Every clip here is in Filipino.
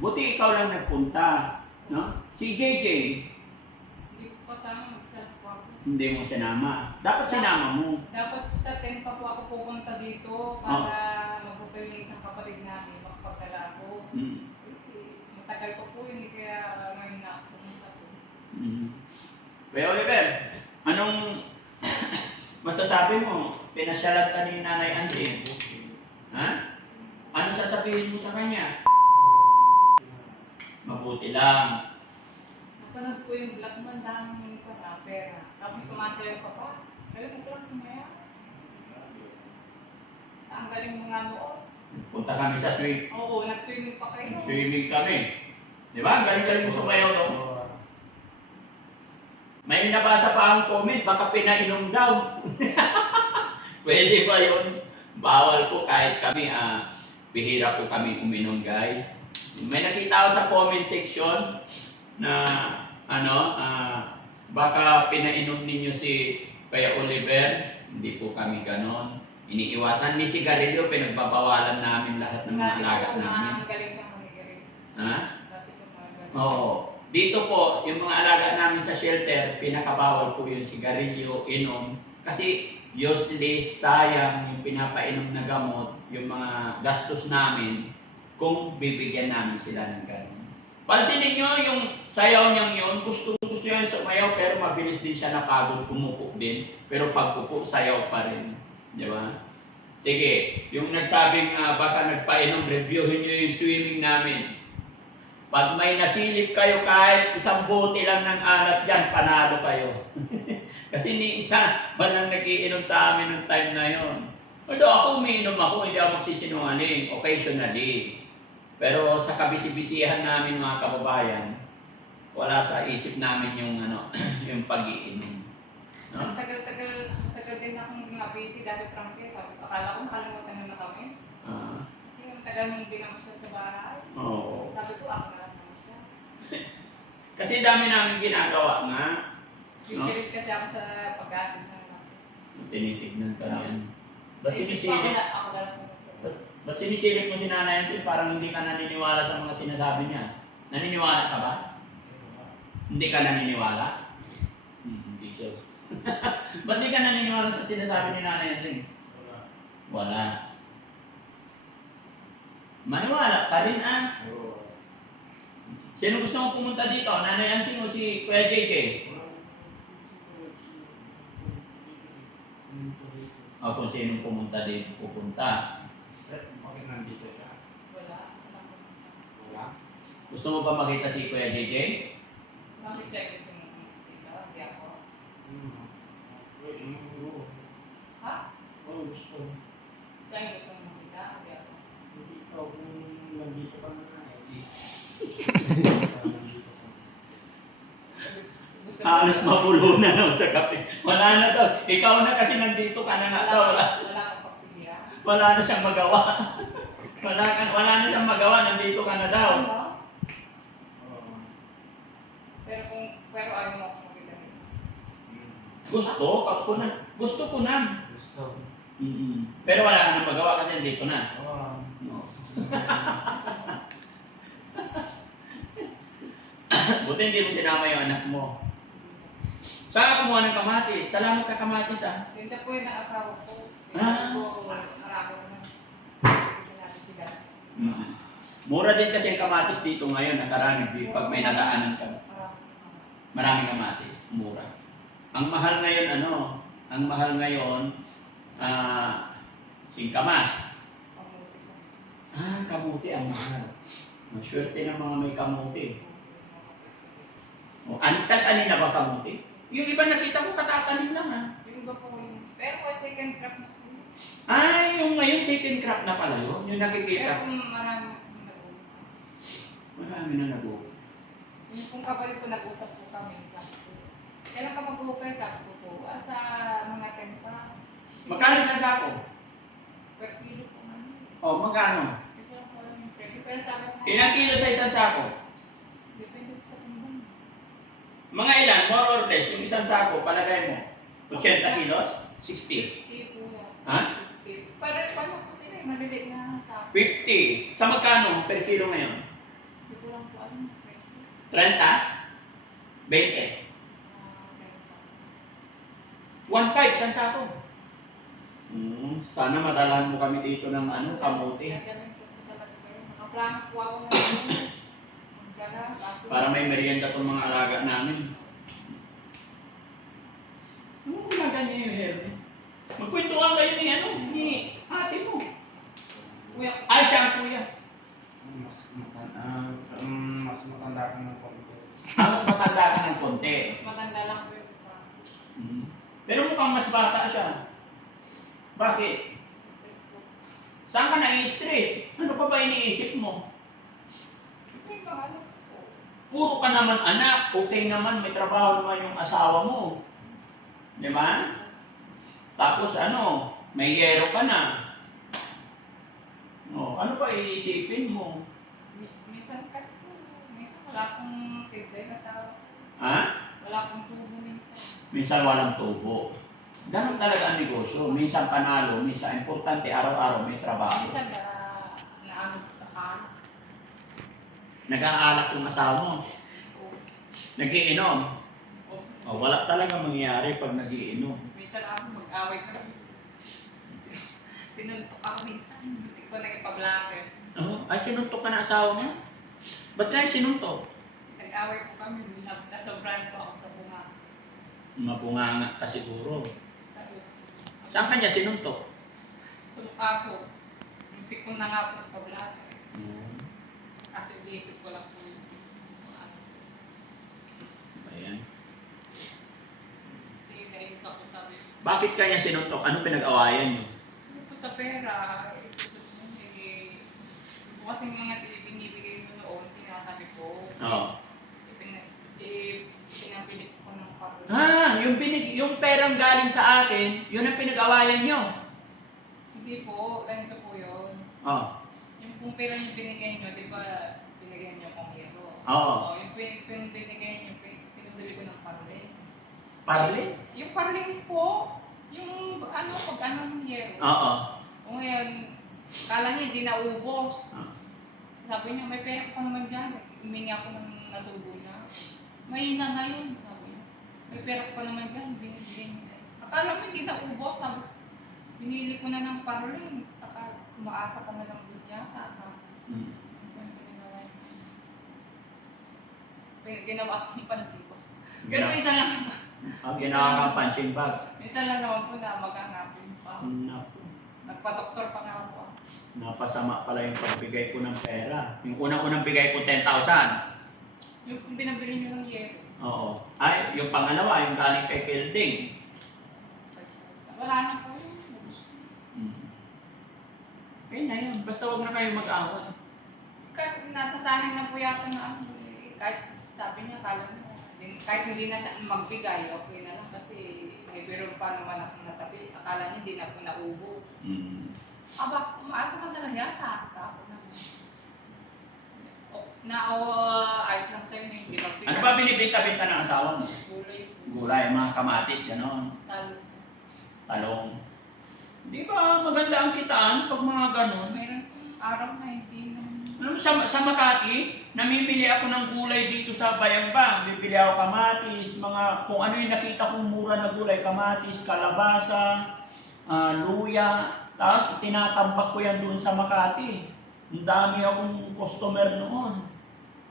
Buti ikaw lang nagpunta, no? Si JJ, Hindi ko kasama, mag-self po ako. hindi mo sinama. Dapat sinama mo. Dapat sa 10 pa po ako pupunta dito para magbuka yung isang kapatid namin, makapagdala ako. Mm. Matagal pa po yun, kaya ngayon na ako pumunta po. Mm. Kuya Oliver, anong masasabi mo? Pinasyalat ka ni Nanay Angie. Ha? Ano sasabihin mo sa kanya? Mabuti lang. Napanood ko yung vlog mo, ang daming pera. Tapos sumasayaw ka pa. Galing mo lang sumaya. Ang galing mo nga noon. Punta kami sa swim. Oo, nag-swimming pa kayo. Swimming kami. Di ba? Ang galing-galing mo sumayaw to. May nabasa pa ang comment, baka pinainom daw. Pwede ba yun? Bawal po kahit kami, bihira po kami uminom, guys. May nakita ako sa comment section na baka pinainom ninyo si Kuya Oliver. Hindi po kami ganon. Iniiwasan ni sigarilyo, pinagbabawalan namin lahat ng mga alaga namin. Ang galing sa manigarin. Ha? Dati ko mga galing. Oo. Dito po, yung mga alaga namin sa shelter, pinakabawal po yung sigarilyo, inom. Kasi useless, sayang yung pinapainom na gamot, yung mga gastos namin, kung bibigyan namin sila ng gano'n. Pansinin nyo yung sayaw niyang yun, gusto niya sumayaw pero mabilis din siya napagod, umupo din. Pero pagpupo, sayaw pa rin. Di ba? Sige, yung nagsabing baka nagpainom, reviewin nyo yung swimming namin. Pag may nasilip kayo kahit isang bote lang ng alat dyan, panalo kayo. Kasi ni isa walang nagiinom sa amin noong time na yon. Although ako umiinom ako, hindi ako magsisinungaling, occasionally. Pero sa kabisi-bisihan namin mga kababayan, wala sa isip namin yung yung pag-iinom. No? Ang tagal din akong busy dati Frankie. Sabi ko, akala ko nakalimutan na kami. Kasi ang tagal nung ginam siya sa bahay. Oo. Sabi ko, ako na lang naman siya. Kasi dami namin ginagawa nga. No? Bisirit kasi ako sa pag-asin ng mga. Tinitignan ka yan. Ba't sinisilip? Ako na lang pumunta. Ba't sinisilip mo si Nanay Yancy? Parang hindi ka naniniwala sa mga sinasabi niya. Naniniwala ka ba? Hindi ka naniniwala? Hindi siya. Ba't di ka naniniwala sa sinasabi ni Nanay Yancy? Wala. Maniwala ka rin Sino gusto mong pumunta dito? Nanay Yancy o si Kuya JJ? O kung sino pumunta dito, pupunta. Bakit nandito siya? Wala. Wala? Gusto mo ba makita si Kuya JJ? Bakit siya gusto mo dito? Hindi ako. Ha? Oo, gusto. Siya yung gusto mo makita? Hindi ako. Hindi ikaw kung nandito ka na Gusto Halos mapulo na naman sa kape. Wala na daw. Ikaw na kasi nandito ka na nga daw. Wala kang pagpilihan. Wala na siyang magawa. Wala na siyang magawa. Nandito ka na daw. Pero ayaw mo akong makita nito. Gusto ko na. Gusto ko na. Gusto. Pero wala ka nang magawa kasi nandito na. Oo. No. Buti hindi mo sinama yung anak mo. Saan ka kumuha ng kamatis? Salamat sa kamatis Yun na po yung nakasawa ko. Ah. Marami ko na. Sila. Mura din kasi ang kamatis dito ngayon. Nakaraan pag may nadaanan ka. Maraming kamatis. Mura. Ang mahal ngayon Ang mahal ngayon singkamas. Kamuti ang mahal. Maswerte ng mga may kamuti. Antag-ani na ba kamuti? Yung iba nakita ko katatanim lang Yung iba po yung... Pero po second crop na po. yung ngayon second crop na pala yun. Yung nakikita. Pero kung marami akong nag-uusap. Marami na nag-uwi. Yung kung kapag po nag-usap po kami. Sabi ko, kailan ka mag-uukay? Sabi ko po, sa mga 10 pa. Magkano isang sako? Per kilo po man. Magkano? Ito lang po alam yung presyo. Pero sabi ko, Ilang kilo sa isang sako? depende po sa timbang. Mga ilan? More or less? Yung isang sako, palagay mo? 80 kilos? 60? Kilo po yan. Ha? Para paano po sila maliliit na sako. 50. Sa magkano per kilo ngayon? Hindi ko lang po alam. 30? 20? 1.5, isang sako. Sana madalahan mo kami dito ng kamote. Nakaplano po ako ng magdala. Para may merienda tong mga alaga namin. Ano gumaganda niyo yung hair? Magkwentuhan kayo ni ate mo. Kuya, Ay, siya ang kuya. Mas matanda ka ng konti. Mas matanda ka ng konti. mas matanda lang po yung Pero mukhang mas bata siya. Bakit? Saan ka na-stress? Ano pa ba iniisip mo? May mga anak po. Puro ka naman anak, okay naman, may trabaho naman yung asawa mo. Di ba? Tapos may yero ka na. Ano pa iisipin mo? Minsan kasi po, minsan wala pong tigay na sa Ha? wala pong tubo minsan. Minsan walang tubo. Ganun talaga ang negosyo. Minsan panalo, minsan importante araw-araw may trabaho. Minsan naano sa kan. Nag-aalak yung asawa mo. Nagiinom. Wala talaga mangyayari pag nagiinom. Minsan ako mag-away kami. Sinuntok ako minsan. Hindi ko nag-ipablaker. Ay, sinuntok ka na asawa mo? Ba't kaya sinuntok? Nag-away po kami. Nasobrahan po ako sa bunga. Mabunganga ka siguro. Saan ka niya sinuntok? Sulok ako. Hindi ko na nga po ipablaker. Kasi iisip ko lang po yung Ayan. Hindi nainis ako sabi. Bakit kanya sinuntok? Ano pinag-awayan niyo? Ano po sa pera? Kasi mga binibigay mo noon, tinasabi ko. Oo. Pinapilit ko ng paro. Yung perang galing sa akin, yun ang pinag-awayan niyo. Hindi po, ganito po yun. Yung pong pera niyo binigay niyo, di ba binigay niyo kong hero? Oo. Yung binigay niyo, pinabili ko ng parle. Parli? Yung parle is po, yung pag ng hero. Oo. O ngayon, kala niya hindi naubos. Sabi niya, may pera pa naman dyan. Humingi ako ng natubo niya. Mahina na yun, sabi niya. May pera pa naman dyan, binibigyan niya. Akala mo hindi naubos, sabi. Binili ko na ng parolin. Saka umaasa ka na ng budyata. Ginawa akong pansin ko. Pero isa lang naman. Ginawa kang punching bag. Isa lang naman po na maghanapin pa. Naku. Nagpa-doktor pa nga ako. Napasama pala yung pagbigay ko ng pera. Yung unang-unang bigay ko 10,000. Yung binabili niyo ng yero. Oo. Ay, yung pangalawa, yung galing kay Kilding. Wala na po yun. Okay na yun. Basta huwag na kayo mag-away. Nasasanay na po yata na kahit sabi niya, kahit hindi na siya magbigay, okay na lang kasi may biro pa naman ako natabi. Akala niya hindi na po naubo. Aba, umaasa ka na lang yata. Ako naman. Ayos lang sa'yo na hindi magbigay. Ano ba binibenta-benta ng asawa mo? Gulay po. Gulay, mga kamatis, gano'n. Talo. Talong. Di ba maganda ang kitaan pag mga gano'n? Meron pong araw na hindi naman. Alam mo, sa Makati, namimili ako ng gulay dito sa Bayambang. Bibili ako kamatis, kung ano yung nakita kong mura na gulay, kamatis, kalabasa, luya. Tapos tinatambak ko yan doon sa Makati. Ang dami akong customer noon.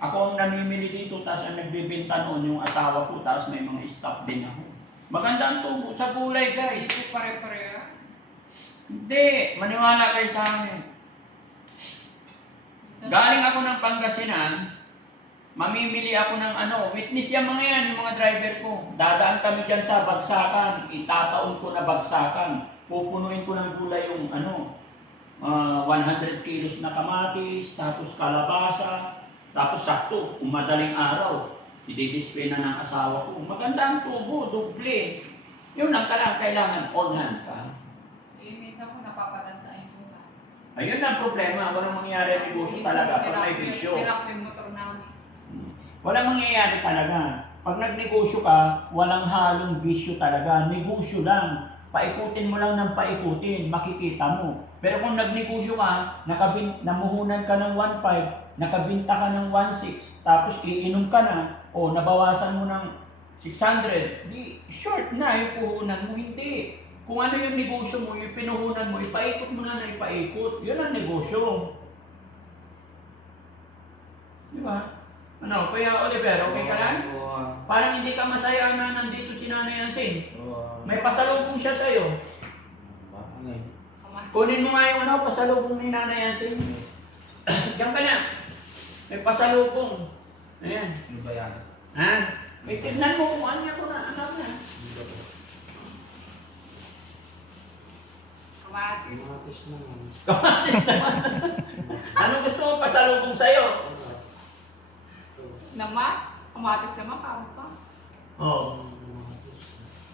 Ako ang namimili dito, tapos ang nagbibenta noon yung asawa ko, tapos may mga staff din ako. Maganda ang tubo sa gulay, guys. Hindi pare-pareha. Hindi, maniwala kayo sa akin. Galing ako ng Pangasinan, mamimili ako ng witness yung mga yan, yung mga driver ko. Dadaan kami dyan sa bagsakan, itataon ko na bagsakan. Pupunuin ko ng gulay yung 100 kilos na kamatis, tapos kalabasa, tapos sakto, kung madaling araw, i-display na ng asawa ko. Maganda ang tubo, doble. Yun ang kailangan on hand ka. Minsan po napapatantaan ko na. Ayun ang problema, walang mangyayari ang negosyo talaga pag may bisyo. Sira ko yung motor namin. Walang mangyayari talaga. Pag nagnegosyo ka, walang halong bisyo talaga. Negosyo lang. Paikutin mo lang ng paikutin, makikita mo. Pero kung nagnegosyo ka, namuhunan ka ng 1.5, nakabinta ka ng 1.6, tapos iinom ka na, o nabawasan mo ng 600, di short na yung puhunan mo, hindi. Kung ano yung negosyo mo, yung pinuhunan mo, ipaikot mo na ipaikot. Yun ang negosyo. Di ba? Ano, Kuya Oliver, okay ka lang? Oo. Parang hindi ka masaya na nandito si Nanay Ansing. Oo. May pasalubong siya sa'yo. Ano yun? Kunin mo nga yung ano, pasalubong ni Nanay Ansing. Diyan ka na. May pasalubong. Ayan. Ano ba yan? Ha? May tignan mo kung ano ko na, ano na. Kamatis. Kamatis naman. Kamatis naman. Ano gusto mo pasalubong sa'yo? Naman? Kamatis naman, kamo pa. Oo.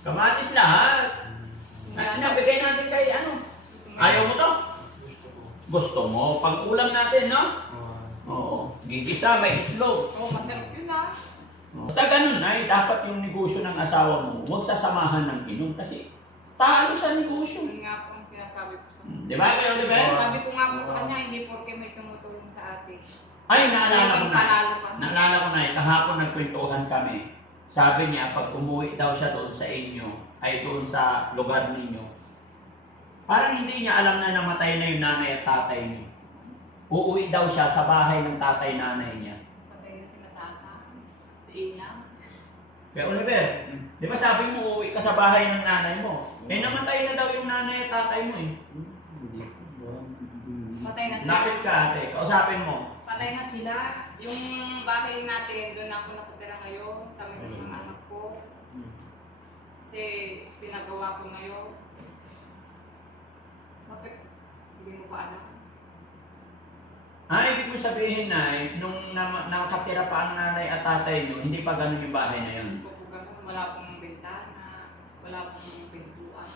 Kamatis lahat. Nabigay natin kay ano? Ayaw mo to? Gusto ko. Gusto mo? Pag-ulam natin, no? Oo. Oo. Gigisa, may itlog. Oo, masarap yun ah. Basta ganun ay dapat yung negosyo ng asawa mo, huwag sasamahan ng inom kasi talo sa negosyo. Yun nga po ang sinasabi ko sa Di ba kayo, di ba? Sabi ko nga po sa kanya, hindi porke may tumutulong sa ate. Ay, naalala ko na. Panalo ka. Naalala ko na, kahapon nagkwentuhan kami. Sabi niya, pag umuwi daw siya doon sa inyo, ay doon sa lugar ninyo, parang hindi niya alam na namatay na yung nanay at tatay niyo. Uuwi daw siya sa bahay ng tatay-nanay niya. Patay na si Matata. Si Ina. Kaya Oliver, di ba sabi mo uuwi ka sa bahay ng nanay mo? Eh namatay na daw yung nanay at tatay mo eh. Hindi ko. Patay na sila. Lapit ka ate, kausapin mo. Patay na sila. Yung bahay natin, doon ako nakatira ngayon. Kami ng mga anak ko. Kasi pinagawa ko ngayon. Bakit? Hindi mo ba alam? Ibig mo sabihin na, nung nakatira pa ang nanay at tatay nyo, hindi pa ganun yung bahay na yun. Pupugan ko, wala pong bintana. Wala pong pintuan.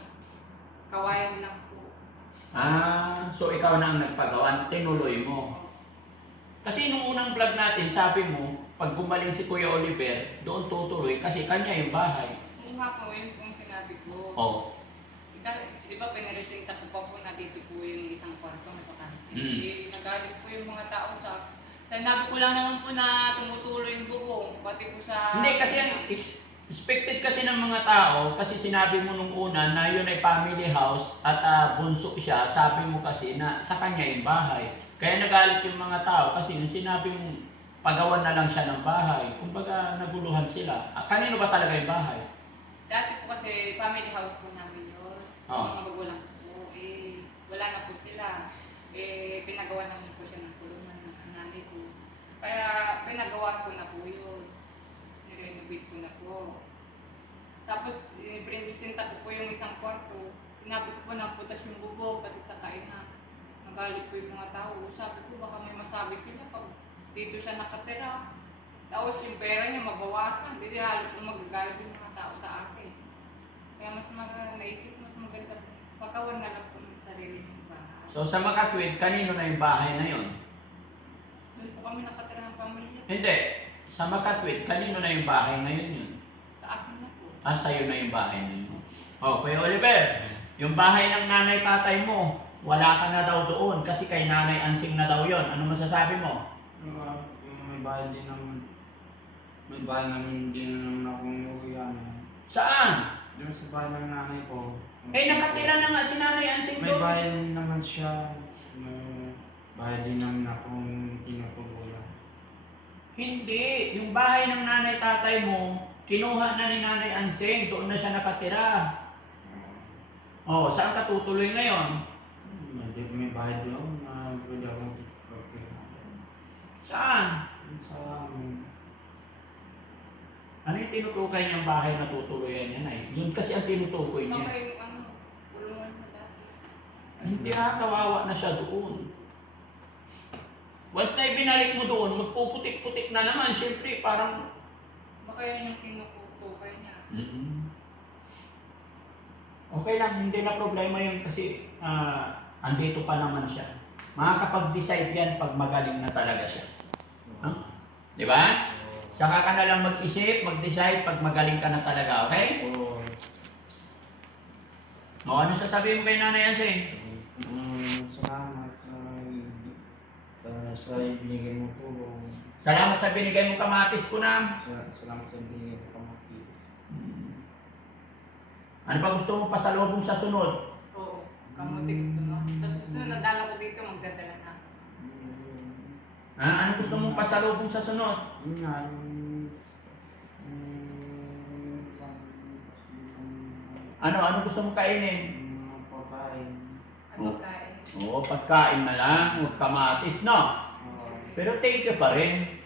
Kawayan lang po. So ikaw na ang nagpagawa, tinuloy mo. Kasi nung unang vlog natin, sabi mo, pag gumaling si Kuya Oliver, doon tutuloy kasi kanya yung bahay. Oo nga po, yun pong sinabi ko. Oh. Di ba pinaresinta ko pa po na dito po yung isang kwarto na bakante. Nagalit po yung mga tao sa... Sinabi ko lang naman po na tumutuloy yung bubong, pati po sa... Hindi, kasi ang expected kasi ng mga tao, kasi sinabi mo nung una na yun ay family house at bunso siya, sabi mo kasi na sa kanya yung bahay. Kaya nagalit yung mga tao kasi nung sinabi mo pagawan na lang siya ng bahay, kumbaga naguluhan sila. Kanino ba talaga yung bahay? Dati po kasi family house po namin yun. Oh. Mga magulang po, wala na po sila. Pinagawa naman po siya ng kulungan ng nanay ko. Kaya pinagawa ko na po yun. Nirenovate ko na po. Tapos, pinisinta ko po yung isang kwarto. Pinabot ko po ng putas yung bubog, pati sa kainan. Nagalit po yung mga tao. Sabi ko, baka may masabi sila pag dito siya nakatira. Tapos yung pera niya mabawasan. Hindi halo po magagalit yung mga tao sa akin. Kaya naisip, mas maganda pagkawan na lang po ng sarili ng bahay. So sa Makatwid, kanino na yung bahay na yun? Doon po kami nakatira ng pamilya. Hindi. Sa Makatwid, kanino na yung bahay na yun? Sa akin na po. Sa'yo na yung bahay na yun. Oh, Kuya Oliver, yung bahay ng nanay tatay mo, wala ka na daw doon kasi kay Nanay Ansing na daw yun. Ano masasabi mo? Yung may bahay din naman. May bahay naman din naman akong uwian. Saan? Doon sa bahay ng nanay ko. Nakatira na nga si Nanay Ansing May doon. bahay din naman siya. May bahay din naman akong tinutubulan. Hindi. Yung bahay ng nanay tatay mo, kinuha na ni Nanay Ansing. Doon na siya nakatira. Oh, saan ka tutuloy ngayon? May bahay doon na pwede akong pagpilihan. Saan? Sa amin. Ano yung tinutukoy niyang bahay na tutuloyan niya na Yun kasi ang tinutukoy niya. Baka yung kulungan na dati. Hindi kawawa na siya doon. Once na ibinalik mo doon, magpuputik-putik na naman. Siyempre, parang... Baka yun yung tinutukay niya. Okay lang, hindi na problema yun kasi andito pa naman siya. Makakapag-decide yan pag magaling na talaga siya. Huh? Di ba? Saka ka na lang mag-isip, mag-decide pag magaling ka na talaga, okay? Oo. Ano sasabihin mo kay Nanay Ansing? Salamat. Sa ibinigay mo tulong. Salamat sa binigay mong kamatis ko na. Salamat sa ibinigay mo kamatis. Ano ba gusto mo pasalubong sa sunod? Oo, kamuti gusto mo. Tapos susunod na dala ko dito, magdadala na. Ano gusto mong pasalubong sa sunod? Yun nga, Ano gusto mong kainin? mga pagkain. Ano kain? Oo, pagkain na lang, huwag kamatis, no? Oo. Pero thank you pa rin.